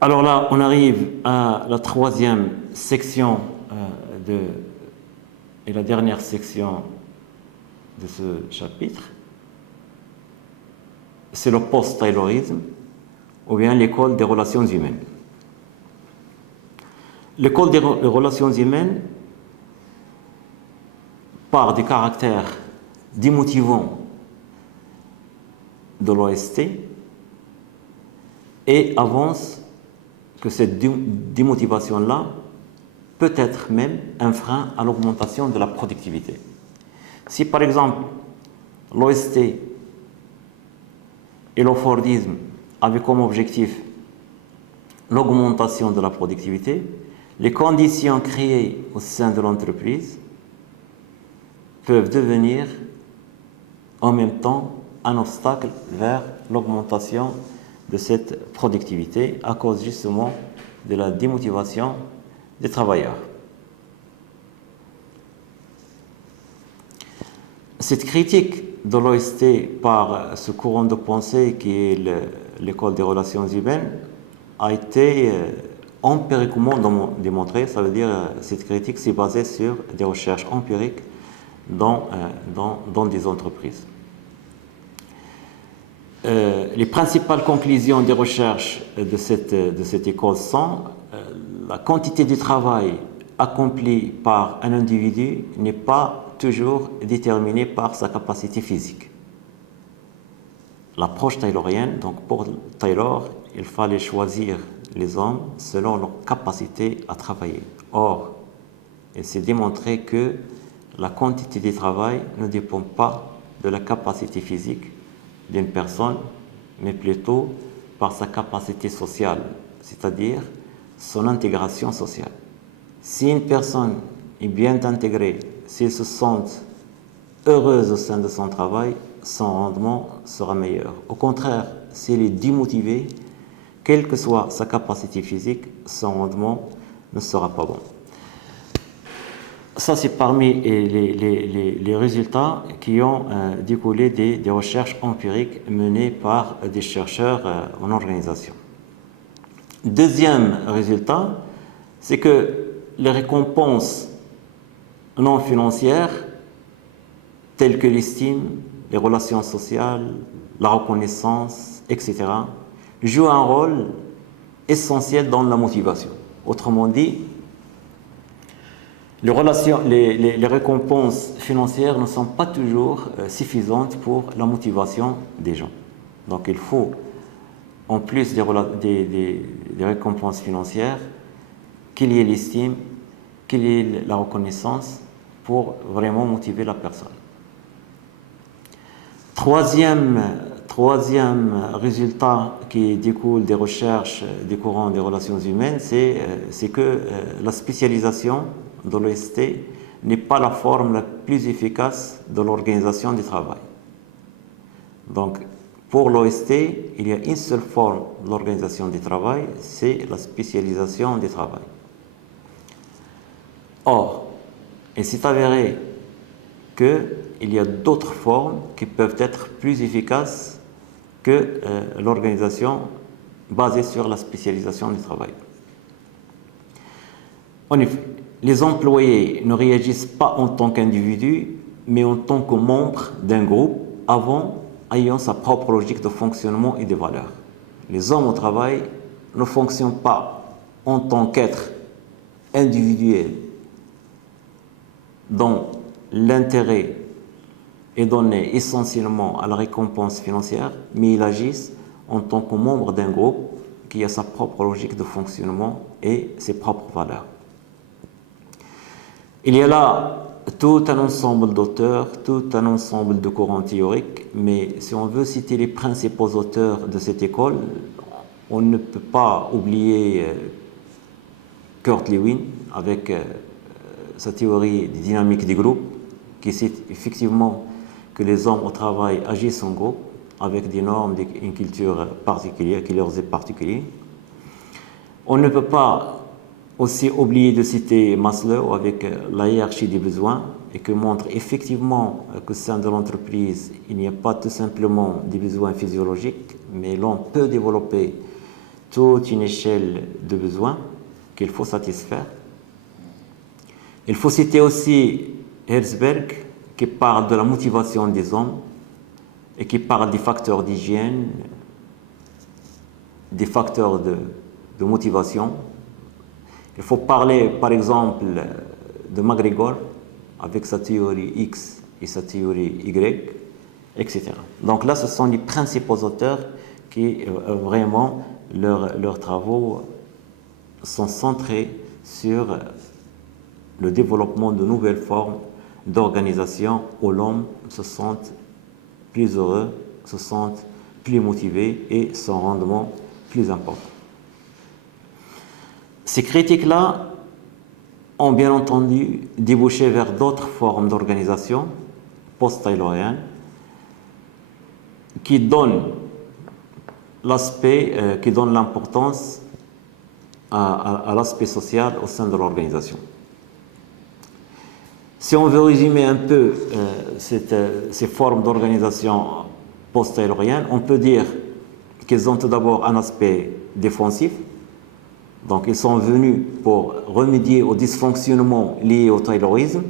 Alors là, on arrive à la troisième section et la dernière section de ce chapitre. C'est le post-taylorisme, ou bien l'école des relations humaines. L'école des relations humaines part du caractère démotivant de l'OST et avance que cette démotivation-là peut être même un frein à l'augmentation de la productivité. Si par exemple l'OST et le Fordisme avaient comme objectif l'augmentation de la productivité, les conditions créées au sein de l'entreprise peuvent devenir en même temps un obstacle vers l'augmentation de cette productivité à cause justement de la démotivation des travailleurs. Cette critique de l'OST par ce courant de pensée qui est l'école des relations humaines a été empiriquement démontrée, ça veut dire cette critique s'est basée sur des recherches empiriques dans des entreprises. Les principales conclusions des recherches de cette école sont la quantité du travail accompli par un individu n'est pas toujours déterminée par sa capacité physique. L'approche taylorienne, donc pour Taylor, il fallait choisir les hommes selon leur capacité à travailler. Or, il s'est démontré que la quantité du travail ne dépend pas de la capacité physique d'une personne, mais plutôt par sa capacité sociale, c'est-à-dire son intégration sociale. Si une personne est bien intégrée, s'il se sent heureuse au sein de son travail, son rendement sera meilleur. Au contraire, s'il est démotivé, quelle que soit sa capacité physique, son rendement ne sera pas bon. Ça, c'est parmi les résultats qui ont découlé des recherches empiriques menées par des chercheurs en organisation. Deuxième résultat, c'est que les récompenses non financières, telles que l'estime, les relations sociales, la reconnaissance, etc., jouent un rôle essentiel dans la motivation. Autrement dit, les récompenses financières ne sont pas toujours suffisantes pour la motivation des gens. Donc il faut, en plus des récompenses financières, qu'il y ait l'estime, qu'il y ait la reconnaissance pour vraiment motiver la personne. Troisième résultat qui découle des recherches des courants des relations humaines, c'est que la spécialisation de l'OST n'est pas la forme la plus efficace de l'organisation du travail. Donc, pour l'OST, il y a une seule forme de l'organisation du travail, c'est la spécialisation du travail. Or, il s'est avéré qu'il y a d'autres formes qui peuvent être plus efficaces que l'organisation basée sur la spécialisation du travail. En effet, les employés ne réagissent pas en tant qu'individus, mais en tant que membres d'un groupe ayant sa propre logique de fonctionnement et de valeurs. Les hommes au travail ne fonctionnent pas en tant qu'êtres individuels dont l'intérêt est donné essentiellement à la récompense financière, mais ils agissent en tant que membres d'un groupe qui a sa propre logique de fonctionnement et ses propres valeurs. Il y a là tout un ensemble d'auteurs, tout un ensemble de courants théoriques, mais si on veut citer les principaux auteurs de cette école, on ne peut pas oublier Kurt Lewin avec sa théorie des dynamiques des groupes, qui cite effectivement que les hommes au travail agissent en groupe avec des normes, une culture particulière qui leur est particulière. On ne peut pas aussi oublier de citer Maslow avec la hiérarchie des besoins et que montre effectivement qu'au sein de l'entreprise, il n'y a pas tout simplement des besoins physiologiques, mais l'on peut développer toute une échelle de besoins qu'il faut satisfaire. Il faut citer aussi Herzberg qui parle de la motivation des hommes et qui parle des facteurs d'hygiène, des facteurs de motivation. Il faut parler par exemple de MacGregor avec sa théorie X et sa théorie Y, etc. Donc là, ce sont les principaux auteurs qui vraiment, leurs travaux sont centrés sur le développement de nouvelles formes d'organisation où l'homme se sente plus heureux, se sente plus motivé et son rendement plus important. Ces critiques-là ont bien entendu débouché vers d'autres formes d'organisation post-tayloriennes qui donnent l'importance à l'aspect social au sein de l'organisation. Si on veut résumer un peu ces formes d'organisation post-tayloriennes, on peut dire qu'elles ont tout d'abord un aspect défensif. Donc, ils sont venus pour remédier aux dysfonctionnements liés au taylorisme.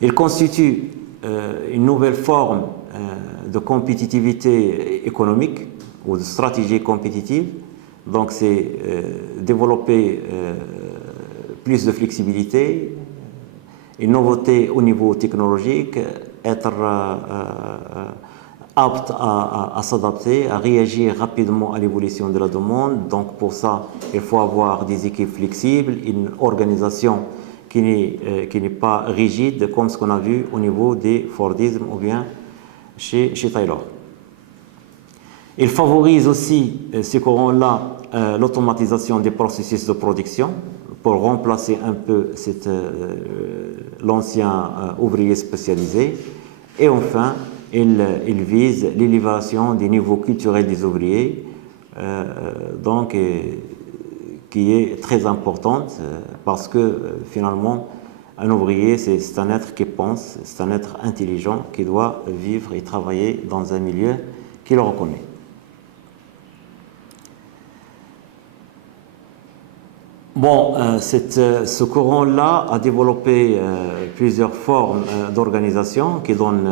Ils constituent une nouvelle forme de compétitivité économique ou de stratégie compétitive. Donc, c'est développer plus de flexibilité, une nouveauté au niveau technologique, être apte à s'adapter, à réagir rapidement à l'évolution de la demande. Donc pour ça, il faut avoir des équipes flexibles, une organisation qui n'est pas rigide, comme ce qu'on a vu au niveau des Fordisme ou bien chez Taylor. Il favorise aussi, ces courants-là, l'automatisation des processus de production pour remplacer un peu l'ancien ouvrier spécialisé. Et enfin, il vise l'élévation des niveaux culturels des ouvriers, qui est très importante parce que finalement, un ouvrier, c'est un être qui pense, c'est un être intelligent qui doit vivre et travailler dans un milieu qui le reconnaît. Bon, ce courant-là a développé plusieurs formes d'organisation qui donnent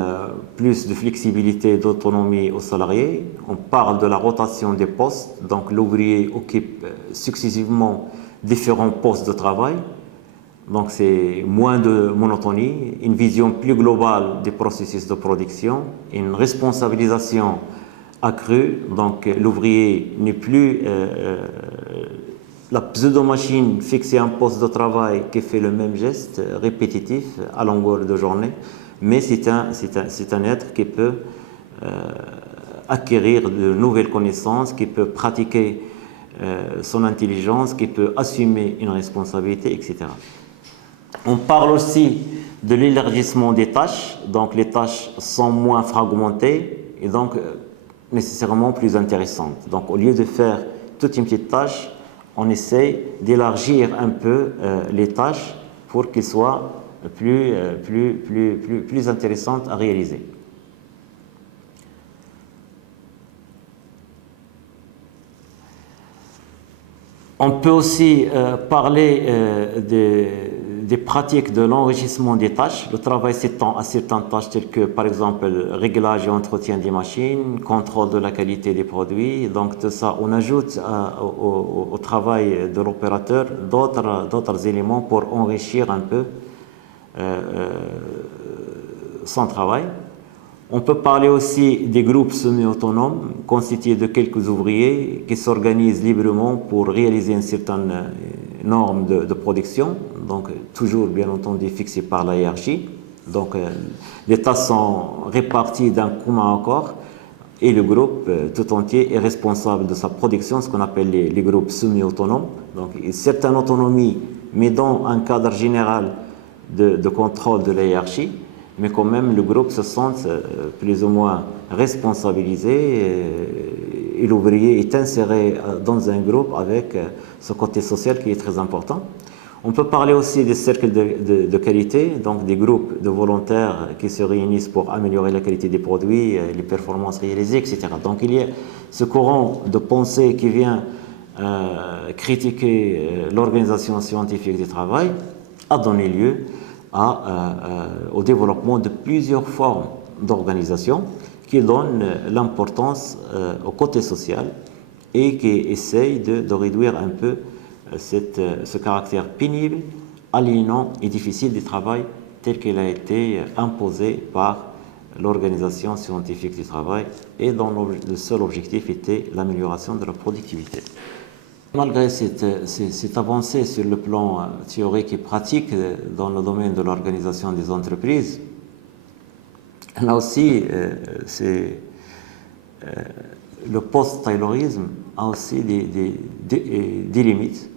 plus de flexibilité et d'autonomie aux salariés. On parle de la rotation des postes, donc l'ouvrier occupe successivement différents postes de travail. Donc c'est moins de monotonie, une vision plus globale des processus de production, une responsabilisation accrue. Donc l'ouvrier n'est plus la pseudo-machine fixée à un poste de travail qui fait le même geste répétitif à longueur de journée, mais c'est un être qui peut acquérir de nouvelles connaissances, qui peut pratiquer son intelligence, qui peut assumer une responsabilité, etc. On parle aussi de l'élargissement des tâches, donc les tâches sont moins fragmentées et donc nécessairement plus intéressantes. Donc au lieu de faire toute une petite tâche, on essaie d'élargir un peu les tâches pour qu'elles soient plus intéressantes à réaliser. On peut aussi parler des pratiques de l'enrichissement des tâches. Le travail s'étend à certaines tâches telles que, par exemple, réglage et entretien des machines, contrôle de la qualité des produits. Donc, tout ça, on ajoute au travail de l'opérateur d'autres éléments pour enrichir un peu son travail. On peut parler aussi des groupes semi-autonomes constitués de quelques ouvriers qui s'organisent librement pour réaliser une certaine norme de production, donc toujours bien entendu fixée par la hiérarchie. Donc les tâches sont réparties d'un commun accord et le groupe tout entier est responsable de sa production, ce qu'on appelle les groupes semi-autonomes. Donc une certaine autonomie, mais dans un cadre général de contrôle de la hiérarchie. Mais quand même, le groupe se sent plus ou moins responsabilisé et l'ouvrier est inséré dans un groupe avec ce côté social qui est très important. On peut parler aussi des cercles de qualité, donc des groupes de volontaires qui se réunissent pour améliorer la qualité des produits, les performances réalisées, etc. Donc il y a ce courant de pensée qui vient critiquer l'organisation scientifique du travail, a donné lieu au développement de plusieurs formes d'organisation qui donnent l'importance au côté social et qui essayent de réduire un peu ce caractère pénible, aliénant et difficile du travail tel qu'il a été imposé par l'organisation scientifique du travail et dont le seul objectif était l'amélioration de la productivité. Malgré cette avancée sur le plan théorique et pratique dans le domaine de l'organisation des entreprises, là aussi, le post-taylorisme a aussi des limites,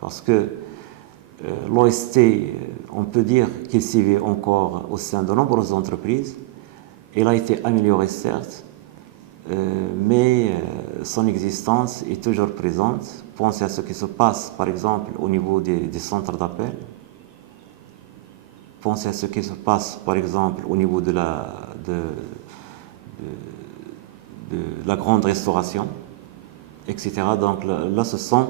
parce que l'OST, on peut dire qu'il s'y vit encore au sein de nombreuses entreprises. Il a été amélioré, certes, mais son existence est toujours présente. Pensez à ce qui se passe, par exemple, au niveau des centres d'appel. Pensez à ce qui se passe, par exemple, au niveau de la grande restauration, etc. Donc là ce sont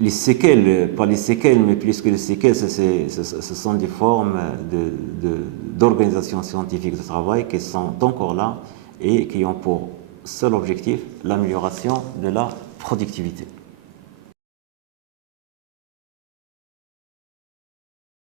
les séquelles, pas les séquelles, mais plus que les séquelles, ce sont des formes d'organisation scientifique de travail qui sont encore là et qui ont pour seul objectif l'amélioration de la productivité.